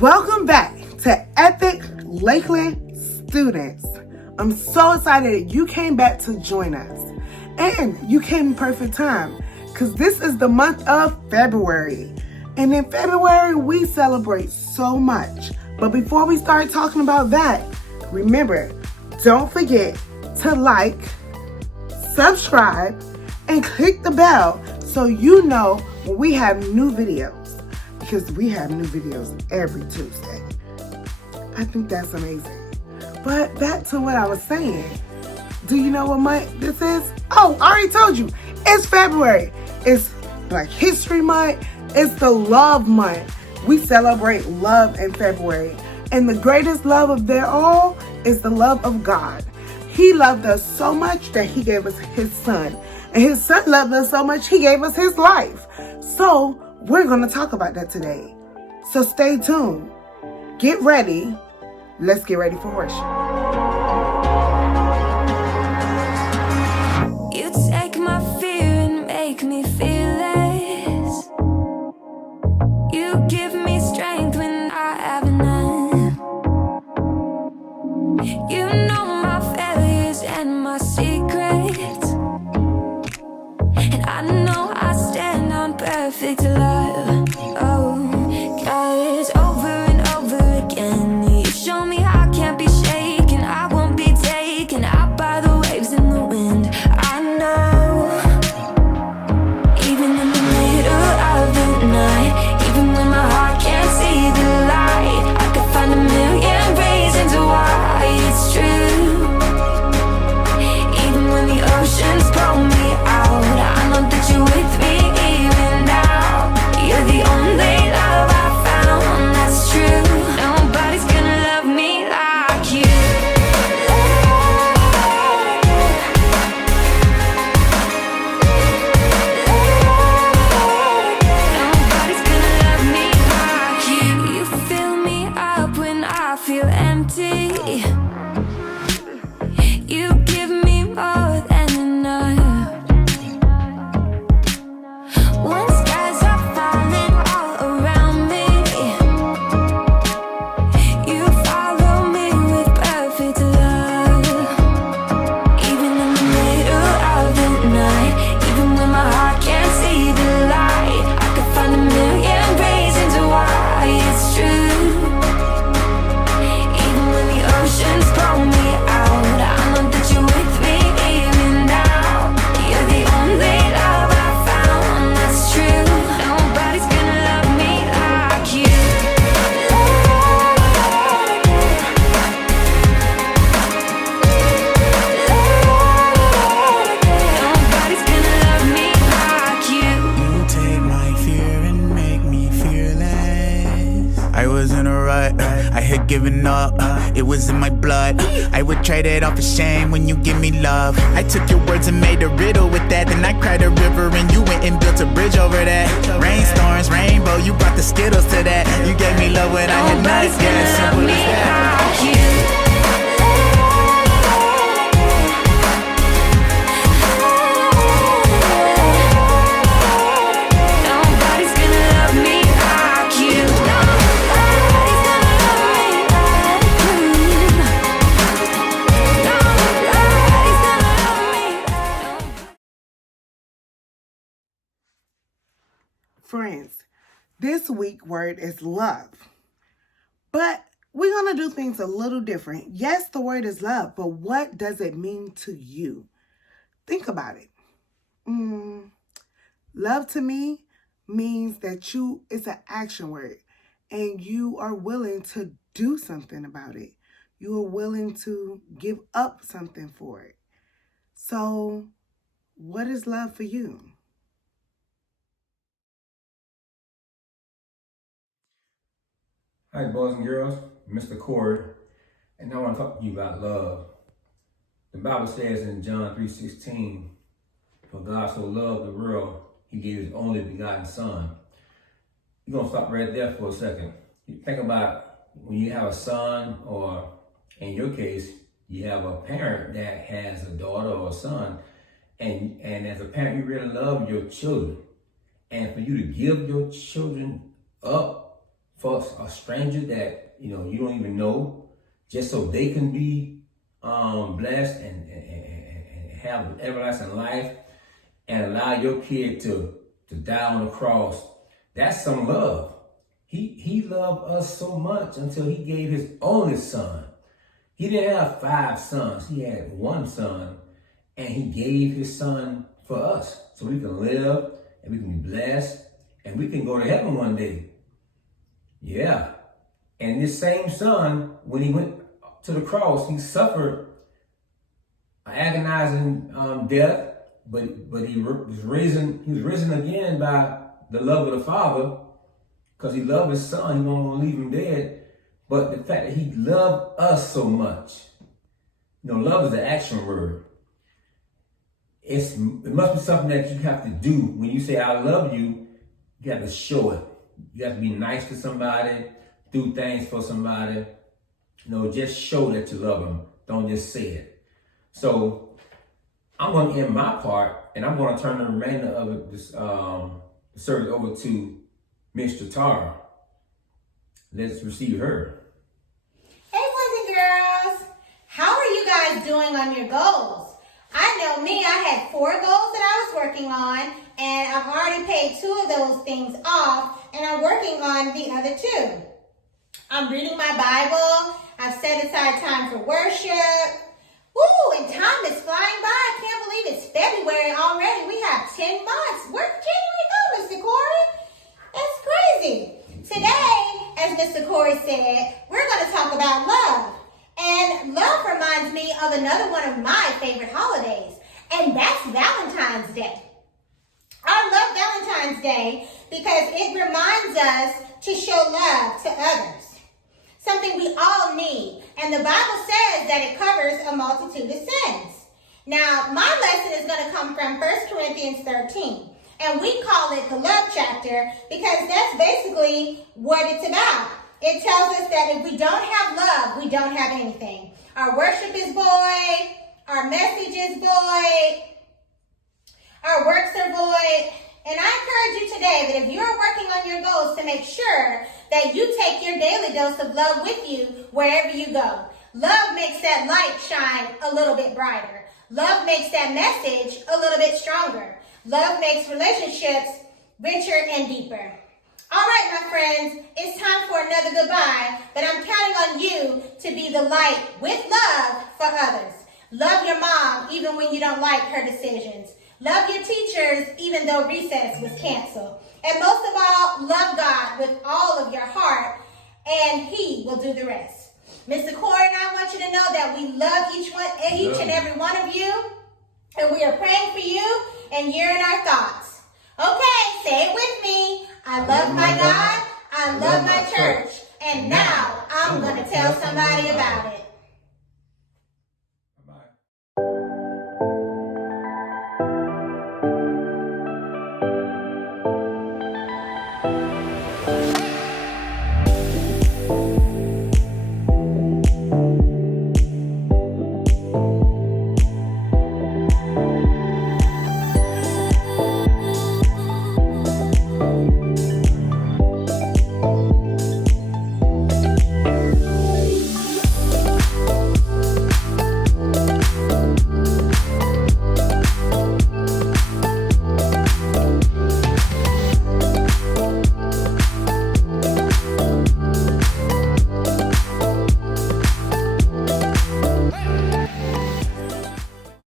Welcome back to Epic Lakeland Students. I'm so excited that you came back to join us. And you came in perfect time because this is the month of February. And in February, we celebrate so much. But before we start talking about that, remember, don't forget to like, subscribe, and click the bell so you know when we have new videos. Because we have new videos every Tuesday. I think that's amazing. But back to what I was saying. Do you know what month this is? Oh, I already told you. It's February. It's Black History Month. It's the love month. We celebrate love in February. And the greatest love of them all is the love of God. He loved us so much that he gave us his son. And his son loved us so much he gave us his life. So we're going to talk about that today. So stay tuned. Get ready. Let's get ready for worship. You take my fear and make me fearless. You give me strength when I have none. You know my failures and my secrets. And I know I stand on perfect love. Oh, 'cause over and over again, you show me I can't be shaken. I won't be taken out by the waves and the wind. I know, even in the middle of the night, even when my heart can't see the light, I could find a million reasons why it's true. Even when the oceans pull me out, I know that you're with me even now. You're the only love I found that's true. Nobody's gonna love me like you. Nobody's gonna love me like you. You fill me up when I feel empty. You give me more than enough. When skies are falling all around me, you follow me with perfect love. Even in the middle of the night, even when my heart can't see the light, I could find a million reasons why it's true. Even when the oceans pull me out, I know that you're with me even now. You're the only love I found that's true. Nobody's gonna love me like you. Nobody's gonna love me like you. You take my fear and make me fearless. I was in a rut, I had given up, it was in my blood. I would trade it off for shame when you give me love. I took your words and made a riddle with that. Then I cried a river and you went and built a bridge over that. Rainstorms, rainbow, you brought the Skittles to that. You gave me love when I had Nobody's nothing, yeah, gonna love simple me as that. like you. Nobody's gonna love me like you. Nobody's gonna love me like you. Nobody's gonna love me like you. Friends, this week word is love. But we're going to do things a little different. Yes, the word is love, but what does it mean to you? Think about it. Love to me means that it's an action word and you are willing to do something about it. You are willing to give up something for it. So, what is love for you? Hi, boys and girls, Mr. Cord, and I want to talk to you about love. The Bible says in John 3:16, for God so loved the world, he gave his only begotten son. You're going to stop right there for a second. You think about when you have a son, or in your case, you have a parent that has a daughter or a son, and as a parent, you really love your children. And for you to give your children up for a stranger that you don't even know, just so they can be blessed and have everlasting life, and allow your kid to die on the cross. That's some love. He loved us so much until he gave his only son. He didn't have 5 sons. He had 1 son, and he gave his son for us so we can live and we can be blessed and we can go to heaven one day. Yeah. And this same son, when he went to the cross, he suffered an agonizing death, but he was risen again by the love of the Father, because he loved his son. He wasn't going to leave him dead. But the fact that he loved us so much, love is an action word. It must be something that you have to do. When you say, I love you, you have to show it. You have to be nice to somebody, do things for somebody. Just show that you love them. Don't just say it. So I'm going to end my part, and I'm going to turn the remainder of this service over to Mr. Tara. Let's receive her. Hey, boys and girls. How are you guys doing on your goals? I know me, I had 4 goals that I was working on, and I've already paid 2 of those things off, and I'm working on the other 2. I'm reading my Bible. I've set aside time for worship. Woo, and time is flying by. I can't believe it's February already. We have 10 months. Where did January go, Mr. Corey? That's crazy. Today, as Mr. Corey said, we're going to talk about love. And love reminds me of another one of my favorite holidays, and that's Valentine's Day. I love Valentine's Day because it reminds us to show love to others. Something we all need. And the Bible says that it covers a multitude of sins. Now, my lesson is going to come from 1 Corinthians 13. And we call it the love chapter because that's basically what it's about. It tells us that if we don't have love, we don't have anything. Our worship is void. Our message is void. Our works are void. And I encourage you today that if you're working on your goals, to make sure that you take your daily dose of love with you wherever you go. Love makes that light shine a little bit brighter. Love makes that message a little bit stronger. Love makes relationships richer and deeper. All right, my friends, it's time for another goodbye, but I'm counting on you to be the light with love for others. Love your mom even when you don't like her decisions. Love your teachers even though recess was canceled. And most of all, love God with all of your heart, and He will do the rest. Mr. Corey and I want you to know that we love each and every one of you, and we are praying for you, and you're in our thoughts. Okay, say it with me. I love my God, I love my church, and now I'm going to tell somebody about it.